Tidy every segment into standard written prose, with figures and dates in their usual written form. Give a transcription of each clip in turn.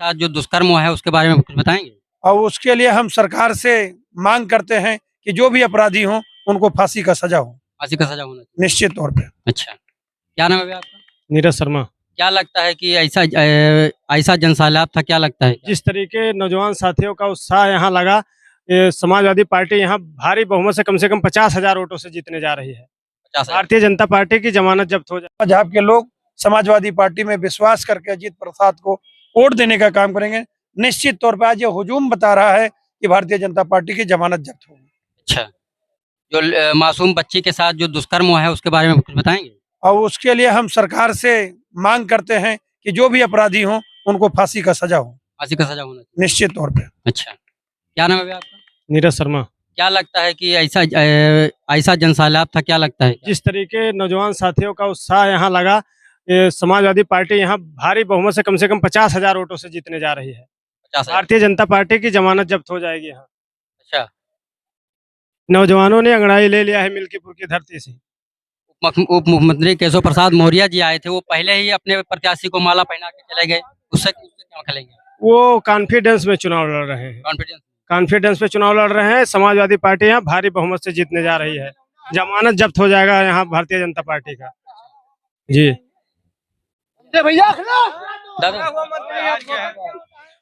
साथ जो दुष्कर्म हुआ है उसके बारे में कुछ बताएंगे? और उसके लिए हम सरकार से मांग करते हैं कि जो भी अपराधी हों उनको फांसी का सजा हो, फांसी का सजा होना चाहिए। निश्चित तौर पे। अच्छा, क्या नाम है भैया आपका? नीरज शर्मा। क्या लगता है कि ऐसा जनसैलाब था, क्या लगता है? जिस तरीके नौजवान साथियों का उत्साह यहाँ लगा, ये समाजवादी पार्टी यहाँ भारी बहुमत से कम 50,000 वोटों से जीतने जा रही है। 50,000। भारतीय जनता पार्टी की जमानत जब्त हो जाए। पंजाब के लोग समाजवादी पार्टी में विश्वास करके अजीत प्रसाद को वोट देने का काम करेंगे। निश्चित तौर पर आज ये हुजूम बता रहा है कि भारतीय जनता पार्टी की जमानत जब्त होगी। अच्छा, जो मासूम बच्ची के साथ जो दुष्कर्म हुआ है उसके बारे में कुछ बताएंगे? और उसके लिए हम सरकार से मांग करते हैं कि जो भी अपराधी हों उनको फांसी का सजा हो, फांसी का सजा होना चाहिए। निश्चित तौर पे। अच्छा, क्या नाम है भैया आपका? नीरज शर्मा। क्या लगता है कि ऐसा जनसैलाब था, क्या लगता है? जिस तरीके नौजवान साथियों का उत्साह यहाँ लगा, ये समाजवादी पार्टी यहाँ भारी बहुमत से कम 50,000 वोटों से जीतने जा रही है। 50,000। भारतीय जनता पार्टी की जमानत जब्त हो जाएगी यहाँ। अच्छा, नौजवानों ने अंगड़ाई ले लिया है मिल्कीपुर की धरती से। उप मुख्यमंत्री केशव प्रसाद मौर्य जी आए थे, वो पहले ही अपने प्रत्याशी को माला पहना के चले गए, उससे क्या खेलेंगे? वो कॉन्फिडेंस में चुनाव लड़ रहे हैं। कॉन्फिडेंस पे चुनाव लड़ रहे हैं। समाजवादी पार्टी यहाँ भारी बहुमत से जीतने जा रही है। जमानत जब्त हो जाएगा यहाँ भारतीय जनता पार्टी का। जी भैया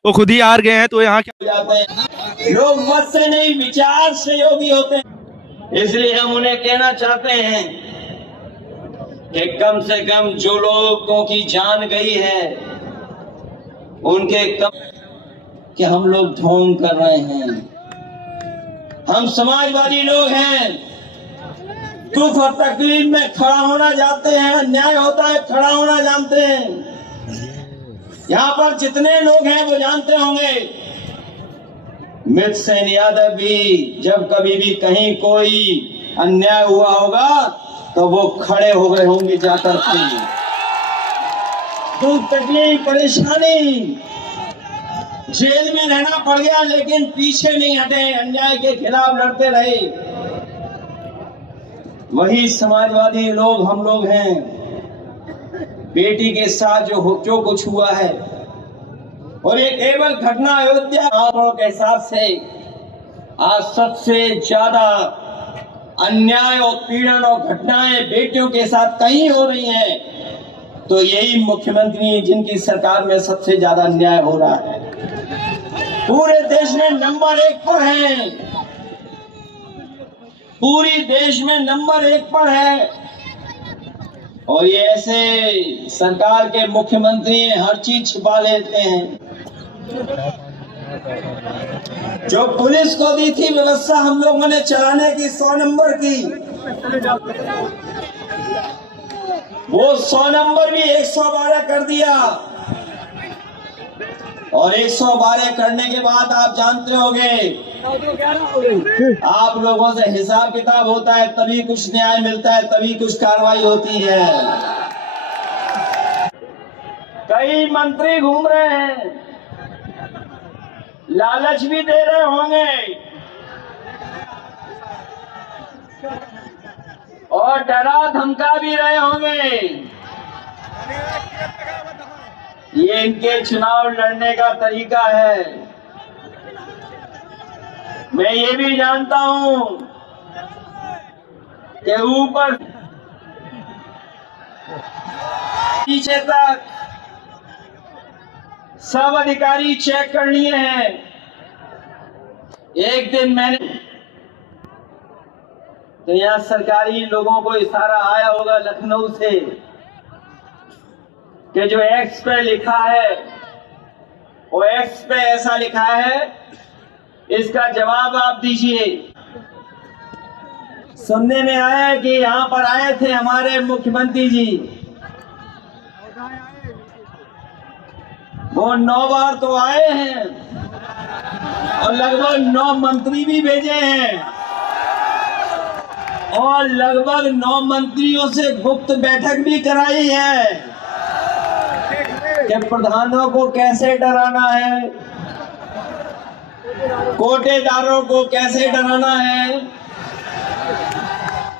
वो खुद ही हार गए हैं तो यहाँ क्या लोग मत से नहीं विचार से योगी होते हैं। इसलिए हम उन्हें कहना चाहते हैं कि कम से कम जो लोगों की जान गई है उनके कम कि हम लोग ढोंग कर रहे हैं। हम समाजवादी लोग हैं, दुख और तकलीफ में खड़ा होना जानते हैं, अन्याय होता है खड़ा होना जानते हैं। यहाँ पर जितने लोग हैं वो जानते होंगे, मृत सेन यादव भी जब कभी भी कहीं कोई अन्याय हुआ होगा तो वो खड़े हो गए होंगे जाकर के। दुख तकलीफ परेशानी, जेल में रहना पड़ गया लेकिन पीछे नहीं हटे, अन्याय के खिलाफ लड़ते रहे। वही समाजवादी लोग हम लोग हैं। बेटी के साथ जो कुछ हुआ है, और ये केवल घटना अयोध्या के हिसाब से आज सबसे ज्यादा अन्याय और पीड़न और घटनाएं बेटियों के साथ कहीं हो रही हैं, तो यही मुख्यमंत्री जिनकी सरकार में सबसे ज्यादा अन्याय हो रहा है। पूरे देश में नंबर 1 पर है, पूरी देश में नंबर 1 पर है। और ये ऐसे सरकार के मुख्यमंत्री हर चीज छिपा लेते हैं। जो पुलिस को दी थी व्यवस्था हम लोगों ने चलाने की 100 नंबर की, वो 100 नंबर भी 112 कर दिया। और 112 करने के बाद आप जानते होंगे, आप लोगों से हिसाब किताब होता है, तभी कुछ न्याय मिलता है, तभी कुछ कार्रवाई होती है। कई मंत्री घूम रहे हैं, लालच भी दे रहे होंगे और डरा धमका भी रहे होंगे। ये इनके चुनाव लड़ने का तरीका है। मैं ये भी जानता हूं कि ऊपर नीचे तक सब अधिकारी चेक कर लिए हैं। एक दिन मैंने तो यहाँ सरकारी लोगों को इशारा आया होगा लखनऊ से कि जो एक्स पे लिखा है वो एक्स पे ऐसा लिखा है, इसका जवाब आप दीजिए। सुनने में आया कि यहाँ पर आए थे हमारे मुख्यमंत्री जी, वो 9 बार तो आए हैं और लगभग 9 मंत्री भी भेजे हैं और लगभग 9 मंत्रियों से गुप्त बैठक भी कराई है कि प्रधानों को कैसे डराना है, कोटेदारों को कैसे डराना है।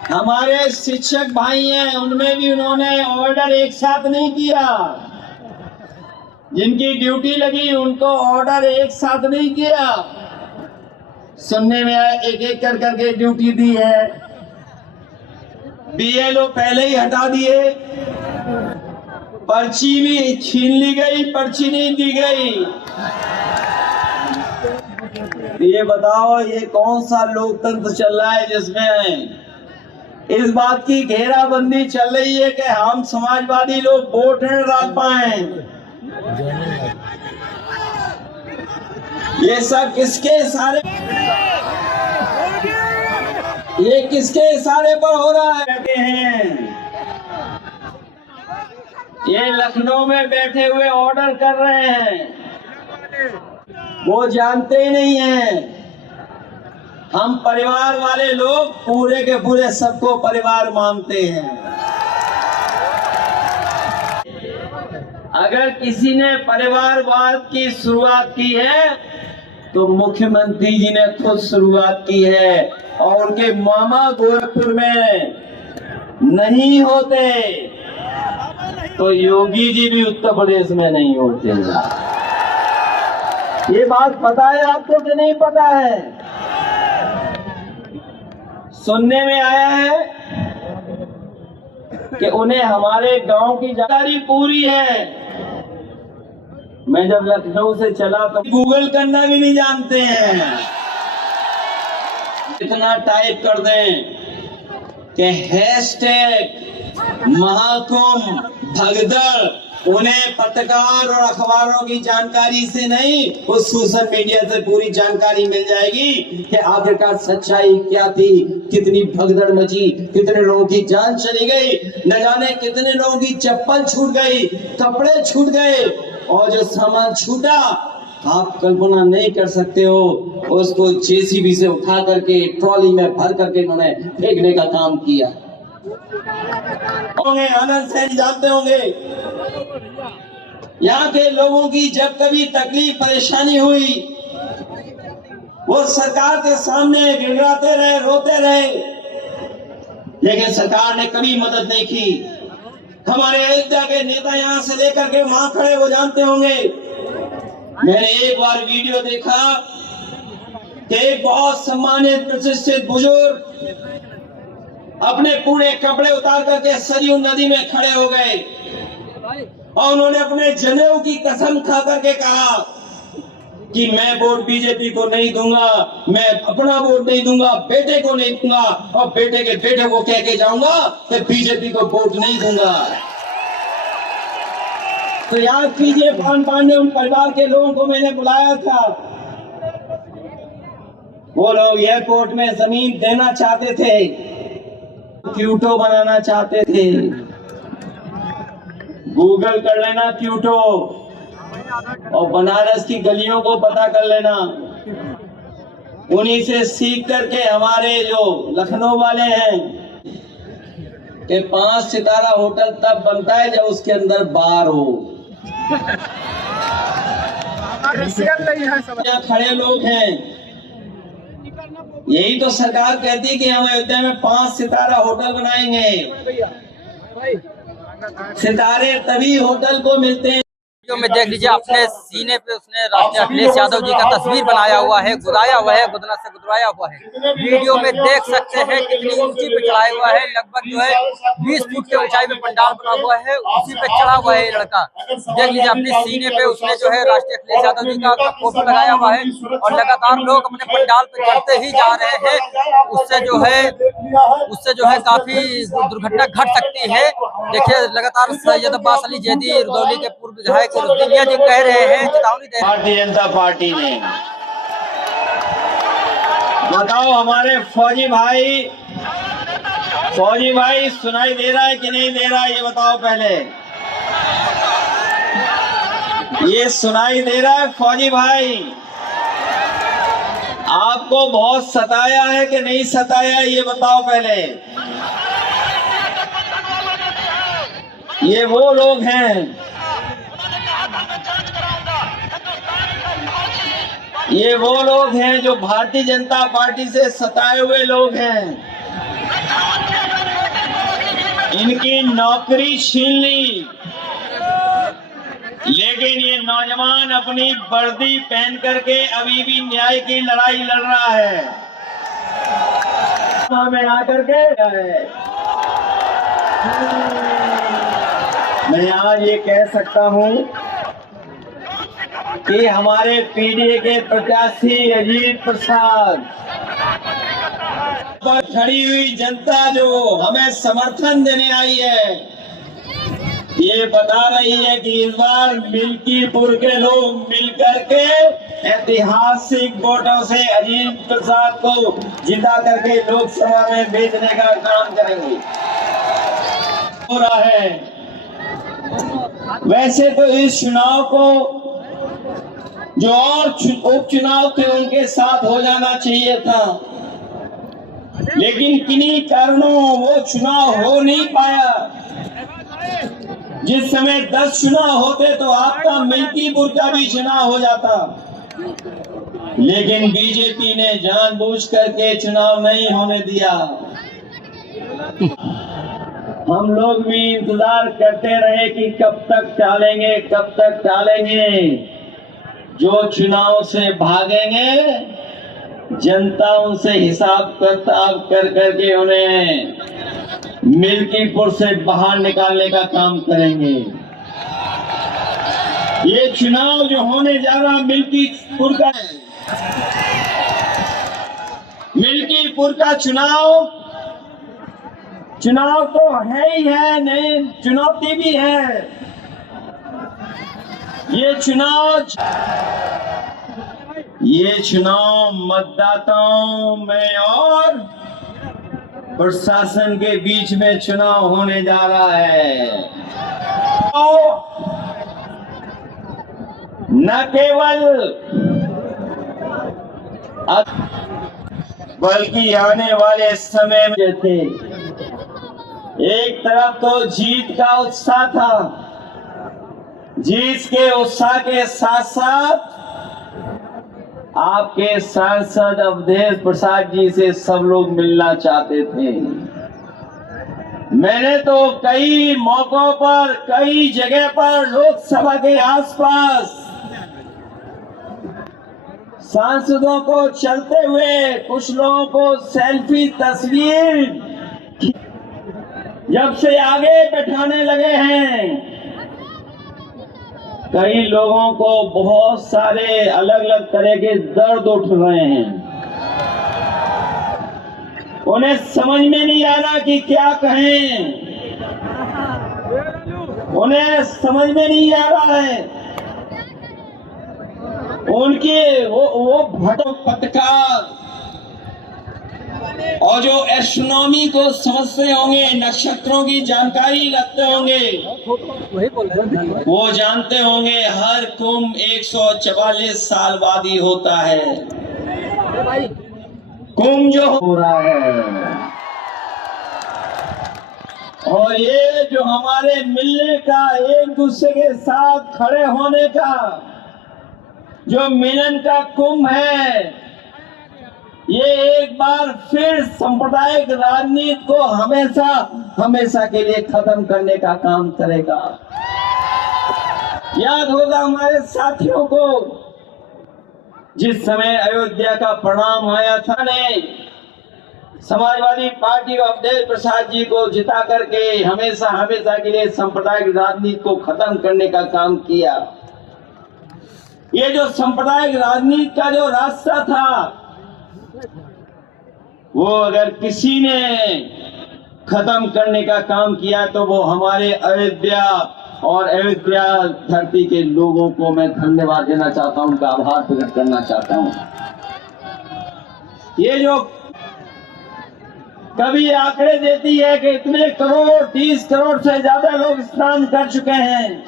हमारे शिक्षक भाई हैं, उनमें भी उन्होंने ऑर्डर एक साथ नहीं किया, जिनकी ड्यूटी लगी उनको ऑर्डर एक साथ नहीं किया, सुनने में आया एक एक कर करके ड्यूटी दी है। बीएलओ पहले ही हटा दिए, पर्ची भी छीन ली गई, पर्ची नहीं दी गई। ये बताओ ये कौन सा लोकतंत्र चल रहा है जिसमें इस बात की घेराबंदी चल रही है कि हम समाजवादी लोग वोट न डाल पाए। ये सब किसके इशारे, ये किसके इशारे पर हो रहा है? बैठे हैं ये लखनऊ में बैठे हुए ऑर्डर कर रहे हैं, वो जानते ही नहीं हैं हम परिवार वाले लोग पूरे के पूरे सबको परिवार मानते हैं। अगर किसी ने परिवारवाद की शुरुआत की है तो मुख्यमंत्री जी ने खुद शुरुआत की है, और उनके मामा गोरखपुर में नहीं होते तो योगी जी भी उत्तर प्रदेश में नहीं होते। ये बात पता है आपको कि नहीं पता है? सुनने में आया है कि उन्हें हमारे गांव की जानकारी पूरी है। मैं जब लखनऊ से चला तो गूगल करना भी नहीं जानते हैं। इतना टाइप कर दें कि हैशटैग महाकुंभ भगदड़, उन्हें पत्रकार और अखबारों की जानकारी से नहीं, उस सोशल मीडिया से पूरी जानकारी मिल जाएगी कि आखिरकार सच्चाई क्या थी, कितनी भगदड़ मची, कितने लोगों की जान चली गई, न जाने कितने लोगों की चप्पल छूट गई, कपड़े छूट गए, और जो सामान छूटा आप कल्पना नहीं कर सकते हो। उसको जेसीबी से उठा करके ट्रॉली में भर करके उन्होंने फेंकने का काम किया। होंगे आनंद सैन जानते होंगे, यहाँ के लोगों की जब कभी तकलीफ परेशानी हुई वो सरकार के सामने गिड़गिड़ाते रहे, रोते रहे, लेकिन सरकार ने कभी मदद नहीं की। हमारे अयोध्या के नेता यहाँ से लेकर के वहां खड़े वो जानते होंगे। मैंने एक बार वीडियो देखा कि एक बहुत सम्मानित प्रतिष्ठित बुजुर्ग अपने पूरे कपड़े उतार करके सरयू नदी में खड़े हो गए और उन्होंने अपने जनेऊ की कसम खा करके कहा कि मैं वोट बीजेपी को नहीं दूंगा, मैं अपना वोट नहीं दूंगा, बेटे को नहीं दूंगा, और बेटे के बेटे को कह के जाऊंगा कि बीजेपी को वोट नहीं दूंगा। तो याद कीजिए, पवन पांडे उन परिवार के लोगों को मैंने बुलाया था। वो लोग एयरपोर्ट में जमीन देना चाहते थे, क्यूटो बनाना चाहते थे। गूगल कर लेना क्यूटो और बनारस की गलियों को पता कर लेना। उन्हीं से सीख करके हमारे जो लखनऊ वाले हैं कि 5 सितारा होटल तब बनता है जब उसके अंदर बार हो। यहाँ खड़े लोग हैं, यही तो सरकार कहती है कि हम अयोध्या में 5 सितारा होटल बनाएंगे। सितारे तभी होटल को मिलते हैं। वीडियो में देख लीजिए, अपने सीने पे उसने राष्ट्रीय अखिलेश यादव जी का तस्वीर बनाया हुआ है, गुदाया हुआ है, गुदना से गुदवाया हुआ है। वीडियो में देख सकते हैं कितनी ऊंची पे चढ़ाया हुआ है, लगभग जो है 20 फुट की ऊंचाई में पंडाल बना हुआ है, उसी पे चढ़ा हुआ है ये लड़का। देख लीजिए अपने सीने पे उसने जो है राष्ट्रीय अखिलेश यादव जी का फोटो लगाया हुआ है और लगातार लोग अपने पंडाल पे चढ़ते ही जा रहे हैं। उससे जो है काफी दुर्घटना घट सकती है। देखिए लगातार सैयद अब्बास अली जैदी रुदौली के पूर्व विधायक रुद्दीनिया जी कह रहे हैं, चेतावनी दे रहे हैं। भारतीय जनता पार्टी ने बताओ हमारे फौजी भाई सुनाई दे रहा है कि नहीं दे रहा है, ये बताओ पहले। ये सुनाई दे रहा है फौजी भाई? आपको बहुत सताया है कि नहीं सताया, ये बताओ पहले। ये वो लोग हैं, ये वो लोग हैं जो भारतीय जनता पार्टी से सताए हुए लोग हैं। इनकी नौकरी छीन ली, लेकिन ये नौजवान अपनी वर्दी पहन करके अभी भी न्याय की लड़ाई लड़ रहा है। में आकर के मैं आज ये कह सकता हूं कि हमारे पीडीए के प्रत्याशी अजीत प्रसाद पर खड़ी हुई जनता जो हमें समर्थन देने आई है, ये बता रही है कि इस बार मिल्कीपुर के लोग मिलकर के ऐतिहासिक वोटों से अजीत प्रसाद को जिता करके लोकसभा में भेजने का काम करेंगे। हो रहा है वैसे तो इस चुनाव को जो और उपचुनाव थे उनके साथ हो जाना चाहिए था, लेकिन किन्हीं कारणों वो चुनाव हो नहीं पाया। जिस समय 10 चुनाव होते तो आपका मिल्कीपुर का भी चुनाव हो जाता, लेकिन बीजेपी ने जानबूझ करके चुनाव नहीं होने दिया। हम लोग भी इंतजार करते रहे कि कब तक टालेंगे, कब तक टालेंगे। जो चुनाव से भागेंगे जनता उनसे हिसाब किताब कर करके उन्हें मिल्कीपुर से बाहर निकालने का काम करेंगे। ये चुनाव जो होने जा रहा मिल्कीपुर का है, मिल्कीपुर का चुनाव तो है ही है, नहीं चुनौती भी है। ये चुनाव मतदाताओं में और प्रशासन के बीच में चुनाव होने जा रहा है। न केवल बल्कि आने वाले समय में थे, एक तरफ तो जीत का उत्साह था, जीत के उत्साह के साथ साथ आपके सांसद अवधेश प्रसाद जी से सब लोग मिलना चाहते थे। मैंने तो कई मौकों पर, कई जगह पर लोकसभा के आसपास सांसदों को चलते हुए, कुछ लोगों को सेल्फी तस्वीर जब से आगे बैठाने लगे हैं, कई लोगों को बहुत सारे अलग अलग तरह के दर्द उठ रहे हैं। उन्हें समझ में नहीं आ रहा कि क्या कहें, उन्हें समझ में नहीं आ रहा है। उनके वो भटक पत्रकार और जो एस्ट्रोनॉमी को समझते होंगे, नक्षत्रों की जानकारी रखते होंगे, वो जानते होंगे हर कुंभ 144 साल बाद ही होता है। कुंभ जो हो रहा है और ये जो हमारे मिलने का, एक दूसरे के साथ खड़े होने का जो मिलन का कुंभ है, ये एक बार फिर सांप्रदायिक राजनीति को हमेशा हमेशा के लिए खत्म करने का काम करेगा। याद होगा हमारे साथियों को, जिस समय अयोध्या का परिणाम आया था, ने समाजवादी पार्टी और अवधेश प्रसाद जी को जिता करके हमेशा हमेशा के लिए सांप्रदायिक राजनीति को खत्म करने का काम किया। ये जो सांप्रदायिक राजनीति का जो रास्ता था, वो अगर किसी ने खत्म करने का काम किया तो वो हमारे अयोध्या और अयोध्या धरती के लोगों को मैं धन्यवाद देना चाहता हूं, उनका आभार प्रकट करना चाहता हूं। ये जो कभी आंकड़े देती है कि इतने करोड़, 30 करोड़ से ज्यादा लोग स्नान कर चुके हैं,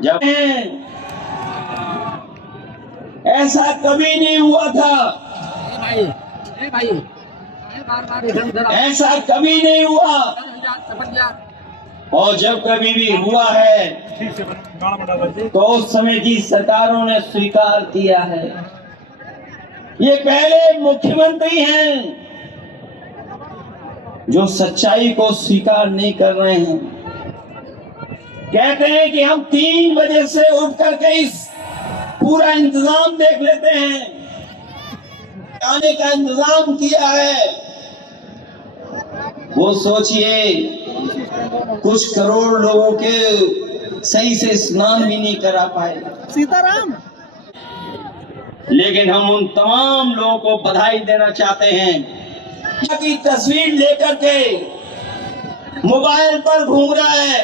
जब ऐसा कभी नहीं हुआ था, ऐसा कभी नहीं हुआ, और जब कभी भी हुआ है तो उस समय की सरकारों ने स्वीकार किया है। ये पहले मुख्यमंत्री हैं जो सच्चाई को स्वीकार नहीं कर रहे हैं। कहते हैं कि हम 3 बजे से उठ करके इस पूरा इंतजाम देख लेते हैं, आने का इंतजाम किया है। वो सोचिए कुछ करोड़ लोगों के सही से स्नान भी नहीं करा पाए। सीताराम। लेकिन हम उन तमाम लोगों को बधाई देना चाहते हैं कि तस्वीर लेकर के मोबाइल पर घूम रहा है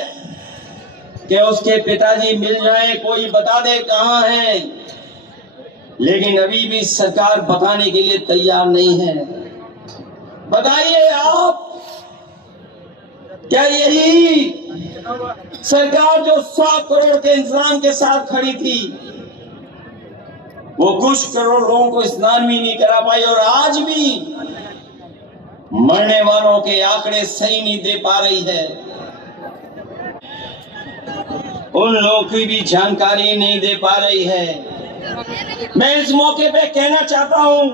कि उसके पिताजी मिल जाए, कोई बता दे कहां है, लेकिन अभी भी सरकार बताने के लिए तैयार नहीं है। बताइए आप, क्या यही सरकार जो 100 करोड़ के इंतजाम के साथ खड़ी थी, वो कुछ करोड़ लोगों को स्नान भी नहीं करा पाई और आज भी मरने वालों के आंकड़े सही नहीं दे पा रही है, उन लोगों की भी जानकारी नहीं दे पा रही है। मैं इस मौके पे कहना चाहता हूं